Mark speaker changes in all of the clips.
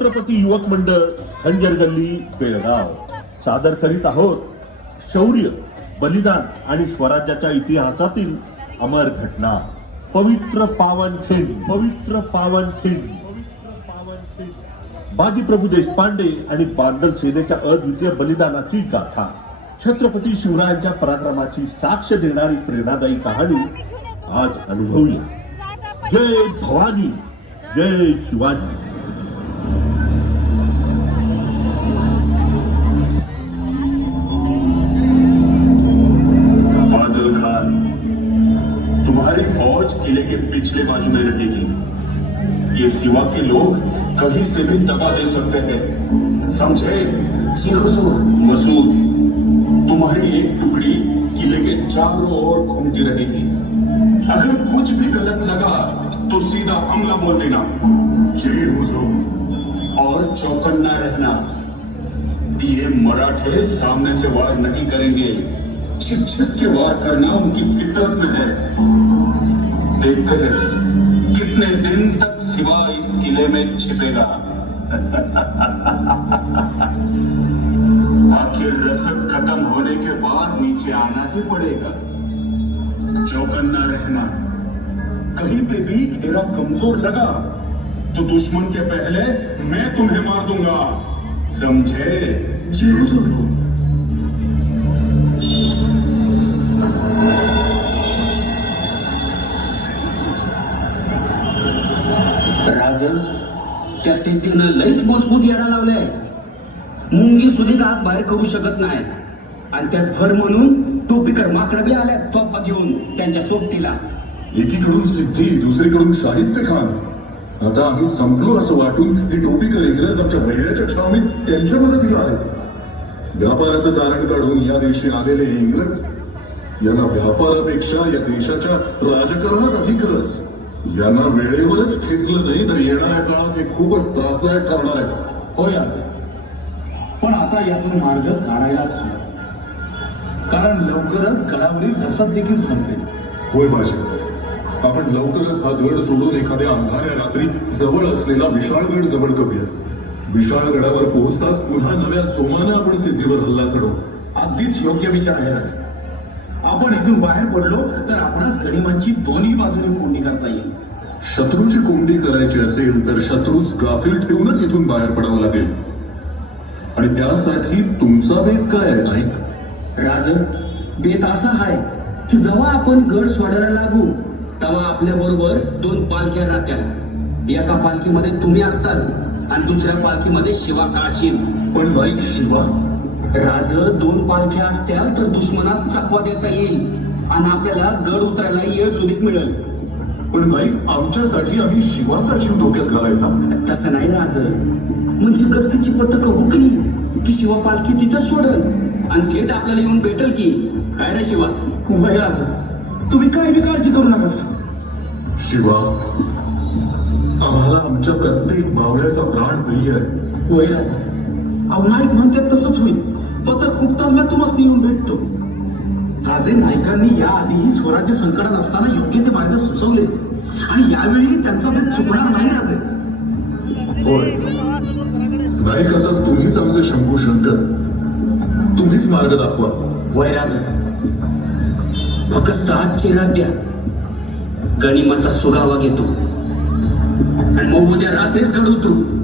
Speaker 1: छत्रपती युवक मंडळ खंजर गल्ली बेळगाव. सादर करीत आहोत शौर्य बलिदान आणि स्वराज्याच्या इतिहासातील अमर घटना. पवित्र पावन खेळ पवित्र पावन खेळ बाजी प्रभू देशपांडे आणि बांदल सेनेच्या अद्वितीय बलिदानाची गाथा. छत्रपती शिवरायांच्या पराक्रमाची साक्ष देणारी प्रेरणादायी कहाणी आज अनुभवूया. जय भवानी जय शिवाजी.
Speaker 2: के बाजू में रहेगी ये सिवा के लोग कहीं से भी दबा दे सकते हैं। समझे? जी हुजूर। मसूद, तुम्हारी एक टुकड़ी किले के चारों ओर घूमती रहेगी। अगर कुछ भी गलत लगा तो सीधा हमला बोल देना। जी हुजूर। और चौकन्ना रहना। ये मराठे सामने से वार नहीं करेंगे। छिप के वार करना उनकी फितरत में है। देखते हैं कितने दिन तक सिवा इस किले में छिपेगा? आखिर रसद खत्म होने के बाद नीचे आना ही पड़ेगा। चौकन्ना रहना कहीं पे भी घेरा कमज़ोर लगा तो दुश्मन के पहले मैं तुम्हें मार दूँगा। समझे? जी हुजूर
Speaker 3: त्या सिद्धीनं लईच मजबूत यायला लावलंय. मुंगी सुधीत आत बाहेर करू शकत नाही. आणि त्यात भर म्हणून टोपीकर माकडं बी आल्या तोपा घेऊन त्यांच्या सोबतीला.
Speaker 4: एकीकडून सिद्धी दुसरीकडून शाहिस्ते खान. आता आम्ही संपलो असं वाटून हे टोपीकर इंग्रज आमच्या बहिऱ्याच्या छावणीत त्यांच्या मदतीला आहेत व्यापाराचं तारण काढून या देशी आलेले इंग्रज यांना व्यापारापेक्षा या देशाच्या राजकारणात अधिक रस. यांना वेळेवरच खेचलं नाही तर येणाऱ्या काळात हे खूपच त्रासदायक ठरणार आहे
Speaker 5: होय आता पण आता यातून मार्ग काढायलाच हवा. कारण लवकरच गडावरील रसद देखील संपेल.
Speaker 4: होय भाषे आपण लवकरच हा गड सोडून एखाद्या अंधाऱ्या रात्री जवळ असलेला विशाळगड जवळ करूया. विशाळगडावर पोहोचताच पुन्हा नव्या सोमानं आपण सिद्धीवर हल्ला चढवू.
Speaker 5: अगदीच योग्य विचार आहे आपण इथून बाहेर पडलो तर आपणास गरिबांची दोन्ही बाजूने कोंडी करता येईल.
Speaker 4: शत्रूची कोंडी करायची असेल तर शत्रूस गाफील ठेवूनच इथून बाहेर पडावं लागेल. आणि त्यासाठी तुमचा वेग काय आहे नाईक?
Speaker 3: राजन बेत असा आहे की जेव्हा आपण गड सोडायला लागू तेव्हा आपल्या बरोबर दोन पालख्या राहत्या. एका पालखीमध्ये तुम्ही असताल आणि दुसऱ्या पालखीमध्ये शिवा काळशील.
Speaker 4: पण नाईक शिवा
Speaker 3: राज दोन पालख्या असत्या तर दुश्मनास चकवा देता येईल आणि आपल्याला गड उतरायला येळ चुलीत मिळेल.
Speaker 4: पण नाईक आमच्यासाठी आम्ही शिवाचा जीव धोक्यात घालायचा.
Speaker 3: तसं नाही राज. म्हणजे गस्तीची पथक हुकली की शिवा पालखी तिथं सोडल आणि थेट आपल्याला येऊन भेटल की. काय रे शिवा?
Speaker 5: राज तुम्ही काही बी काळजी करू नका. सर
Speaker 4: शिवा आम्हाला आमच्या प्रत्येक मावळ्याचा प्राण प्रिय आहे.
Speaker 5: होय राज. अहो नाईक म्हणतात तसंच होईल. पथक फुटताना तुम्हाला येऊन भेटतो. राजे नायकांनी याआधीही स्वराज्य संकटात असताना योग्य ते मार्ग सुचवले. आणि यावेळी त्यांचा भेद चुकणार नाही राजे.
Speaker 4: होय. नाईक आता तुम्हीच आमचे शंभू शंकर? तुम्हीच मार्ग दाखवा.
Speaker 3: वैराज फक्त आजची रात द्या. गणिमाचा सुगावा घेतो. आणि मग उद्या रात्रीच उतरू.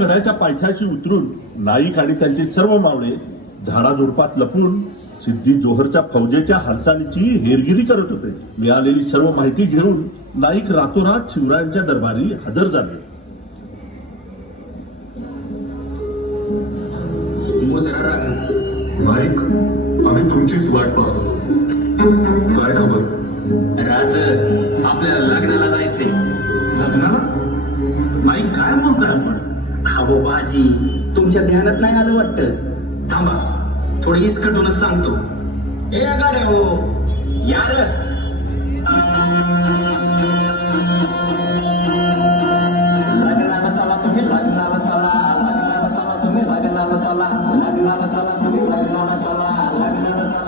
Speaker 1: पन्हाळगडाच्या पायथ्याशी उतरून नाईक आणि त्यांचे सर्व मावळे झाडाझुडपात लपून सिद्धी जोहरच्या फौजेच्या हालचालीची हेरगिरी करत होते. मिळालेली सर्व माहिती घेऊन नाईक रातोरात शिवरायांच्या दरबारी हजर झाले.
Speaker 4: नाईक आम्ही तुमचीच वाट पाहतो. काय खबर
Speaker 3: राज आपल्याला लग्नाला जायचंय.
Speaker 5: लग्नाला? नाईक काय म्हणताय आपण?
Speaker 3: अहो बाजी तुमच्या ध्यानात नाही आलं वाटतं? थांबा थोडी इसकटूनच सांगतो. ए गाड्या हो. यार चला तुम्ही चला चला तुम्ही चला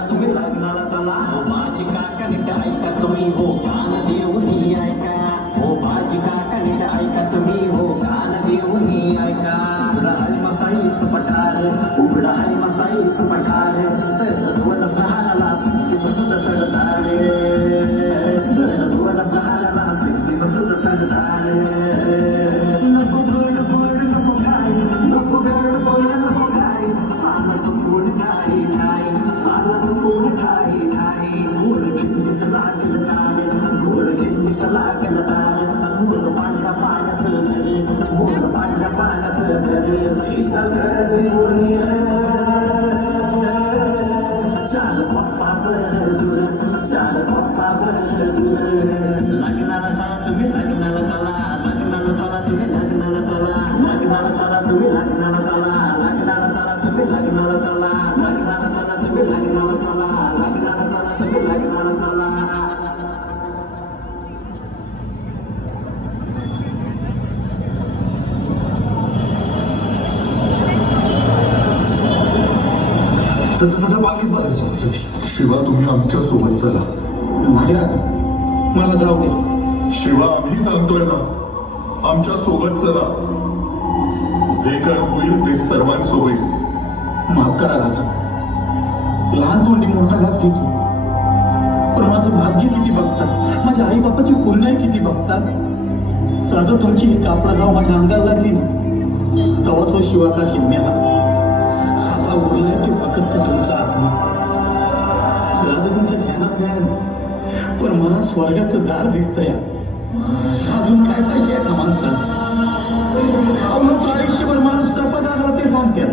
Speaker 3: तुम्ही चला हो माझी काका ऐका तुम्ही हो कान देऊनी ऐका. हो भाजी काका नीट ऐका पठार उघडा आहे मसाईच पठार तर धुवत प्रहाराला सिद्धी बसुद सरदारे. तर धुवत प्रहाराला सिद्धी बसुद सरदारे. नको गोड गोड नको खाय नको गोड गोड नको खाय. सालाचं गोड खाय खाय सालाचं गोड खाय खाय गोड खिंडीचं लागल तार गोड खिंडीचं लागल तार. गोड पांढऱ्या पाण्याचं झरे ती सगळं चाल साबर दूर चाल साबर दूर लग्नाला चला तुम्ही लग्नाला चला लग्नाला चला तुम्ही लग्नाला चला लग्नाला चला तुम्ही लग्नाला चला लग्नाला चला तुम्ही लग्नाला चला लग्नाला चला तुम्ही लग्नाला चला लग्नाला
Speaker 5: बसायचं
Speaker 4: शिवा तुम्ही आमच्यासोबत चला.
Speaker 5: नाही राहत मला जाऊ दे
Speaker 4: शिवा आम्ही सांगतोय ना आमच्यासोबत चला. जे काय होईल ते सर्वांसोबत
Speaker 5: माफ करा राजा. लहान तोंडी मोठा घास घेतो. पण माझं भाग्य किती बघतात माझ्या आई बापाची पुण्याई किती बघतात राजा तुमची ही कापडा जाऊ माझ्या अंगाला लागली ना. तेव्हा तो शिवाका शिवण्याला आता उरण्याची फक्त तुमचा आत्मा? राजा तुमच्या ध्यानात ध्यान पण मला स्वर्गाचं दार दिसतंय. अजून काय पाहिजे एका माणसाला अहो आयुष्यभर माणूस कसा जागला ते सांगतात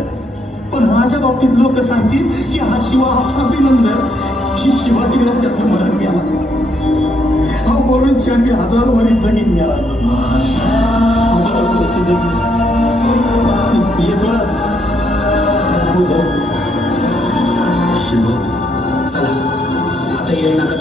Speaker 5: पण माझ्या बाबतीत लोक सांगतील की हा शिवा हा अभिनंदन की शिवाजी त्याचं मरण गेला हा वरून मी हजारो वरील जगीन गेला हजारो वर्ष जगीन.
Speaker 4: शिवा
Speaker 3: चला आता येईल नका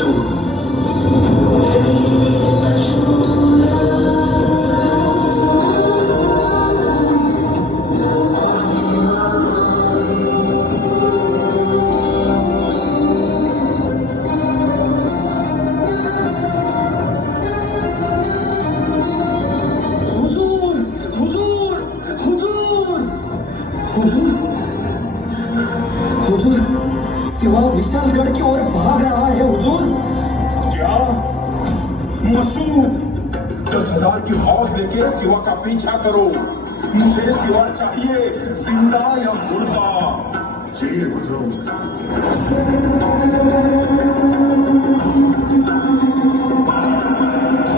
Speaker 2: पीछा करो। मुझे सिवा चाहिए जिंदा या मुर्दा। चाहिए हुजूर
Speaker 3: बाजी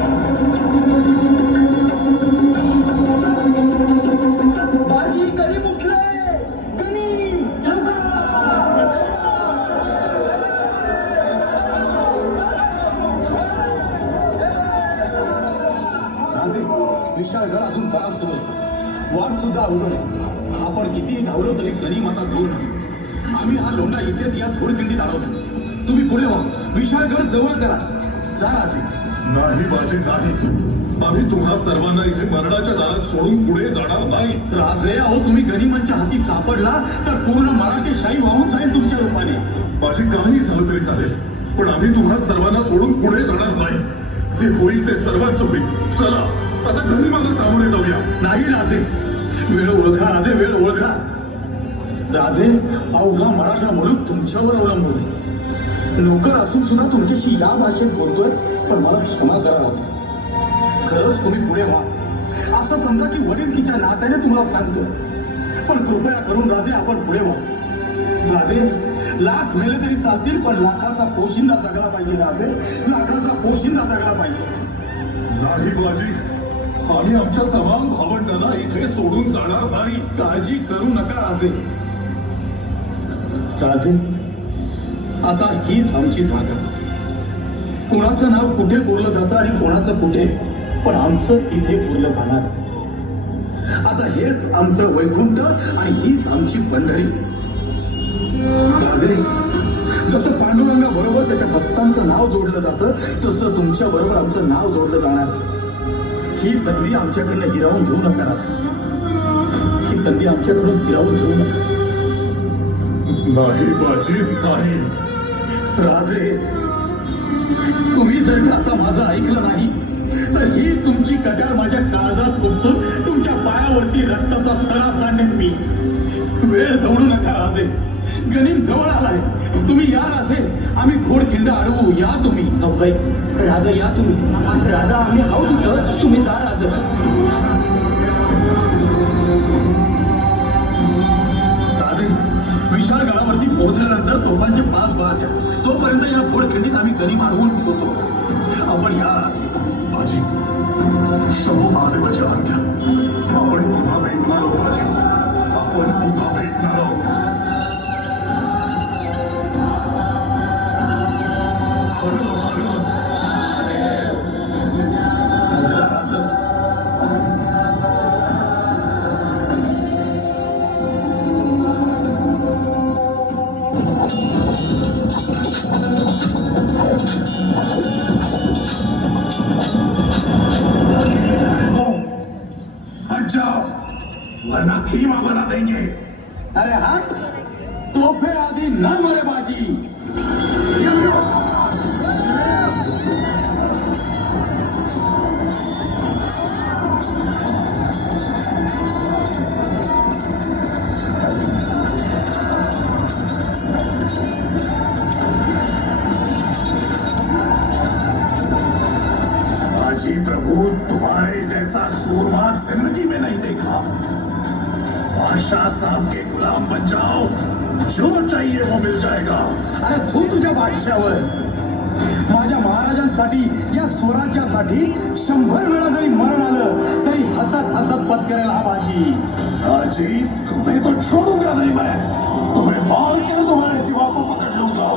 Speaker 5: धावलो तरी गणी माता दूर नाही. आम्ही हा लोंढा इथेच या थोडखंडीत आहोत तुम्ही पुढे व्हा. विशाळगड जवळ करा. जा राजे
Speaker 4: नाही बाजी नाही. आम्ही तुम्हा सर्वांना इथे मरणाच्या दारात सोडून पुढे जाणार नाही.
Speaker 5: राजे अहो तुम्ही गनिमांच्या हाती सापडला तर पूर्ण मराठी शाही वाहून जाईल तुमच्या रूपाने.
Speaker 4: माझी काही झालं तरी चालेल. पण आम्ही तुम्हा सर्वांना सोडून पुढे जाणार नाही. जे होईल ते सर्वांचं होईल. चला आता मला सामोरे जाऊया.
Speaker 5: नाही राजे. वेळ ओळखा राजे वेळ ओळखा. राजे अवघा मराठा म्हणून तुमच्यावर अवलंबून आहे. नोकर असून सुद्धा तुमच्याशी या भाषेत बोलतोय पण मला क्षमा करा राजे. खरंच तुम्ही पुढे व्हा. असं समजा की वडील तिच्या नात्याने तुम्हाला सांगतो पण कृपया करून राजे आपण पुढे व्हा. राजे लाख मेले तरी चालतील पण लाखाचा पोशिंदा जगला पाहिजे राजे. लाखाचा पोशिंदा जगला पाहिजे.
Speaker 4: नाही बाजी. आम्ही आमच्या तमाम भावंडांना इथे सोडून जाणार नाही.
Speaker 5: काळजी करू नका राजे. राजे आता हीच आमची जागा. कोणाचं नाव कुठे बोललं जातं आणि कोणाचं कुठे? पण आमचं इथे बोललं जाणार. आता हेच आमचं वैकुंठ आणि हीच आमची पंढरी. राजे जसं पांडुरंगा बरोबर त्याच्या भक्तांचं नाव जोडलं जातं तसं तुमच्या बरोबर आमचं नाव जोडलं जाणार. ही संधी आमच्याकडनं हिरावून घेऊ नका राजे. ही संधी आमच्याकडून हिरावून घेऊ नका.
Speaker 4: नाही बाजी नाही.
Speaker 5: राजे तुम्ही जर का आता माझं ऐकलं नाही तर ही तुमची कटार माझ्या काळजात पोचून तुमच्या पायावरती रक्ताचा सडा सांडेन मी. वेळ दौडू नका राजे. गणिम जवळ आलाय. तुम्ही या राजे. आम्ही घोडखिंड अडवू. या तुम्ही.
Speaker 3: अभय राजा या तुम्ही. राजा आम्ही हाऊ तिथं तुम्ही जा राजा.
Speaker 5: विशाल गडावरती पोहोचल्यानंतर तोफांचे पाच बार द्या तोपर्यंत या घोडखिंडीत आम्ही गणिम अडवून होतो आपण या राजे
Speaker 4: बाजी शंभू महादेवाची आज्ञा आपण पुन्हा भेटणार आहोत. आपण पुन्हा भेटणार आहोत.
Speaker 5: तू तुझ्या बादशावर माझ्या महाराजांसाठी या स्वराज्यासाठी शंभर वेळा जरी मरण आलं तरी हसत हसत पत्करेल हा बाजी
Speaker 4: बाजी तुम्ही तो छोड़ूंगा नाही मैं तुम्हें मार के तुम्हारे सिवा को पकड़ लूंगा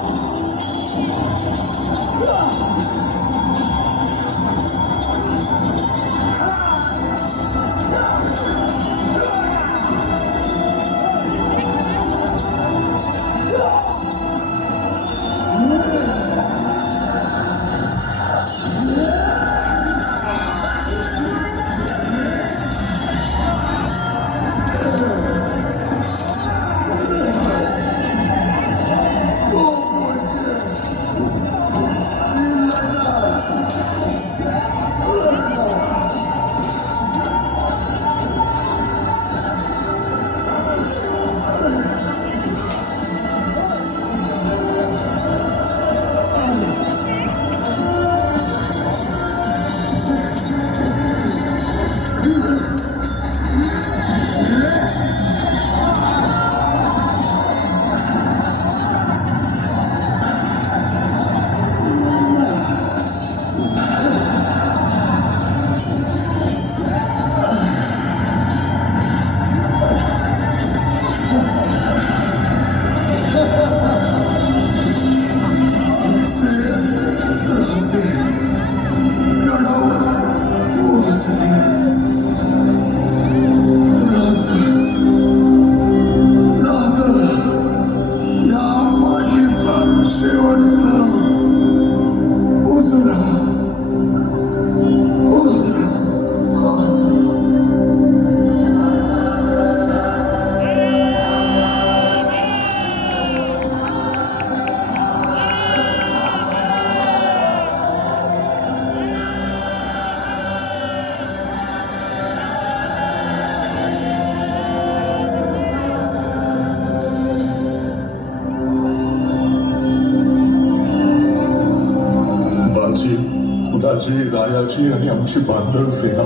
Speaker 4: गायाची आणि आमची बांधण सेना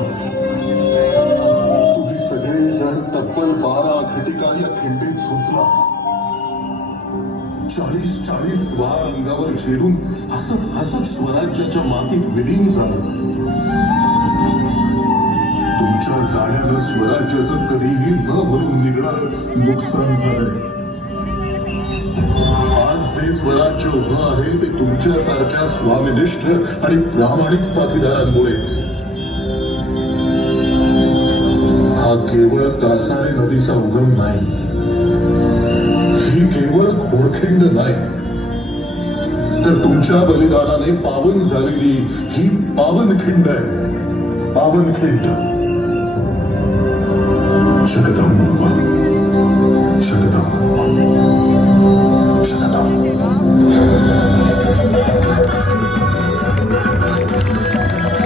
Speaker 4: तुम्ही सगळेजण तब्बल बारा घटिका या खिंडीत झोचलात चाळीस चाळीस वार अंगावर झेडून हसत हसत स्वराज्याच्या मातीत विलीन झालं. तुमच्या जाण्यानं स्वराज्याचं कधीही न भरून निघणार नुकसान झालंय. जे स्वराज्य उभं आहे ते तुमच्यासारख्या स्वामिनिष्ठ आणि प्रामाणिक साथीदारांमुळेच. हा केवळ कासाणे नदीचा उगम नाही. ही केवळ खोडखिंड नाही. तर तुमच्या बलिदानाने पावन झालेली ही पावनखिंड आहे. पावनखिंड. जगदंब. 是的道。